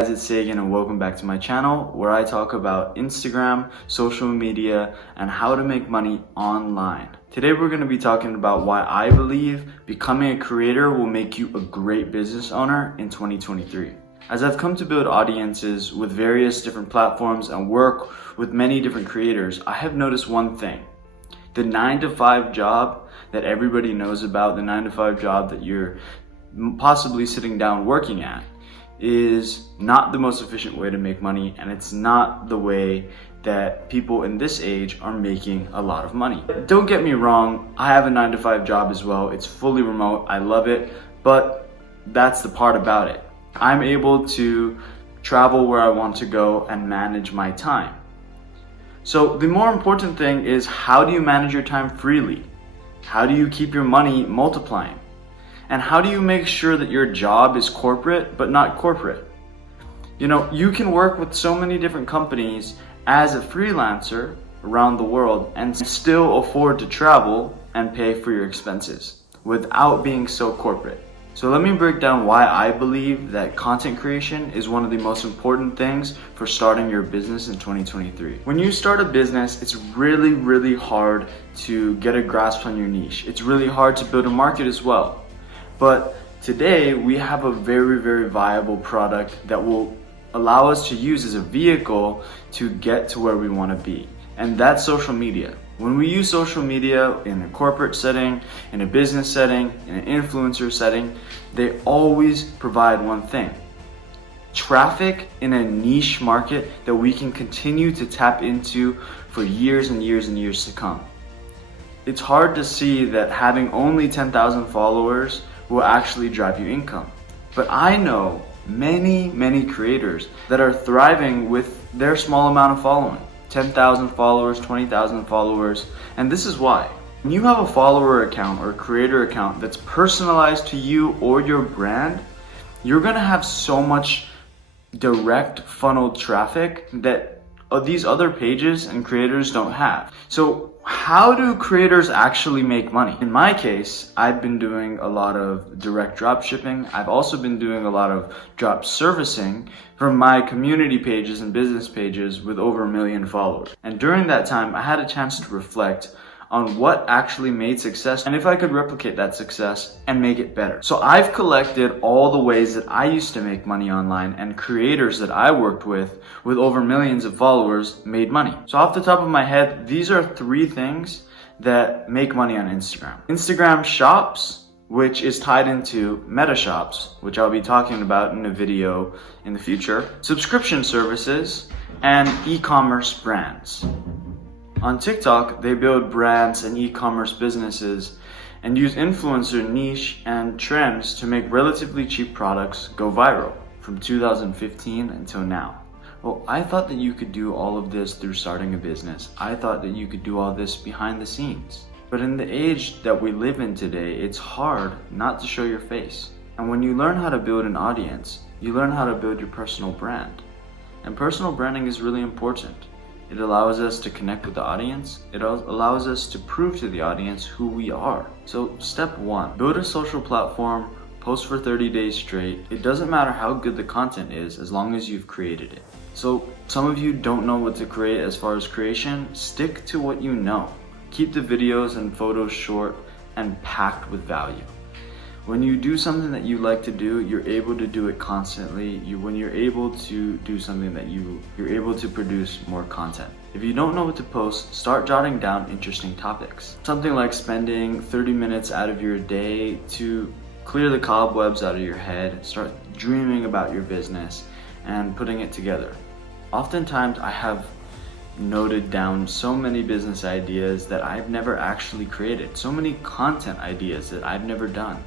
Guys, it's Sagan and welcome back to my channel where I talk about Instagram, social media, and how to make money online. Today we're going to be talking about why I believe becoming a creator will make you a great business owner in 2023. As I've come to build audiences with various different platforms and work with many different creators, I have noticed one thing. The 9-to-5 job that everybody knows about, the 9-to-5 job that you're possibly sitting down working at, is not the most efficient way to make money, and it's not the way that people in this age are making a lot of money. Don't get me wrong, I have a 9-to-5 job as well. It's fully remote, I love it, but that's the part about it. I'm able to travel where I want to go and manage my time. So the more important thing is, how do you manage your time freely? How do you keep your money multiplying? And how do you make sure that your job is corporate but not corporate? You know, you can work with so many different companies as a freelancer around the world and still afford to travel and pay for your expenses without being so corporate. So let me break down why I believe that content creation is one of the most important things for starting your business in 2023. When you start a business, it's really hard to get a grasp on your niche. It's really hard to build a market as well. But today we have a very viable product that will allow us to use as a vehicle to get to where we want to be. And that's social media. When we use social media in a corporate setting, in a business setting, in an influencer setting, they always provide one thing: traffic in a niche market that we can continue to tap into for years and years to come. It's hard to see that having only 10,000 followers will actually drive you income. But I know many creators that are thriving with their small amount of following. 10,000 followers, 20,000 followers, and this is why. When you have a follower account or a creator account that's personalized to you or your brand, you're gonna have so much direct funneled traffic that these other pages and creators don't have. So how do creators actually make money? In my case, I've been doing a lot of direct drop shipping. I've also been doing a lot of drop servicing from my community pages and business pages with over 1 million followers. And during that time, I had a chance to reflect on what actually made success and if I could replicate that success and make it better. So I've collected all the ways that I used to make money online, and creators that I worked with over millions of followers made money. So off the top of my head, these are 3 things that make money on Instagram. Instagram Shops, which is tied into Meta Shops, which I'll be talking about in a video in the future, subscription services, and e-commerce brands. On TikTok, they build brands and e-commerce businesses and use influencer niche and trends to make relatively cheap products go viral from 2015 until now. Well, I thought that you could do all of this through starting a business. I thought that you could do all this behind the scenes. But in the age that we live in today, it's hard not to show your face. And when you learn how to build an audience, you learn how to build your personal brand. And personal branding is really important. It allows us to connect with the audience. It allows us to prove to the audience who we are. So step 1, build a social platform, post for 30 days straight. It doesn't matter how good the content is as long as you've created it. So some of you don't know what to create as far as creation. Stick to what you know. Keep the videos and photos short and packed with value. When you do something that you like to do, you're able to do it constantly. When you're able to do something that you're able to produce more content. If you don't know what to post, start jotting down interesting topics. Something like spending 30 minutes out of your day to clear the cobwebs out of your head, start dreaming about your business and putting it together. Oftentimes I have noted down so many business ideas that I've never actually created, so many content ideas that I've never done.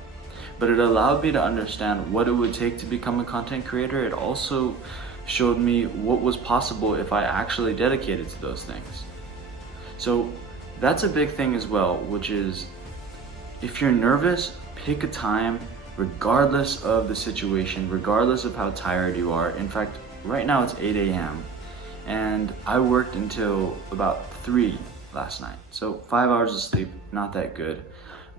But it allowed me to understand what it would take to become a content creator. It also showed me what was possible if I actually dedicated to those things. So that's a big thing as well, which is, if you're nervous, pick a time, regardless of the situation, regardless of how tired you are. In fact, right now it's 8 a.m. and I worked until about 3 last night. So 5 hours of sleep, not that good.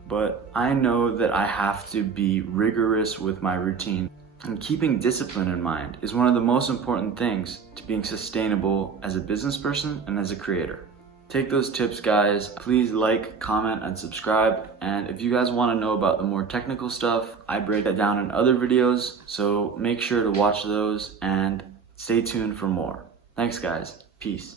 But I know that I have to be rigorous with my routine. And keeping discipline in mind is one of the most important things to being sustainable as a business person and as a creator. Take those tips, guys. Please like, comment, and subscribe. And if you guys want to know about the more technical stuff, I break that down in other videos. So make sure to watch those and stay tuned for more. Thanks, guys. Peace.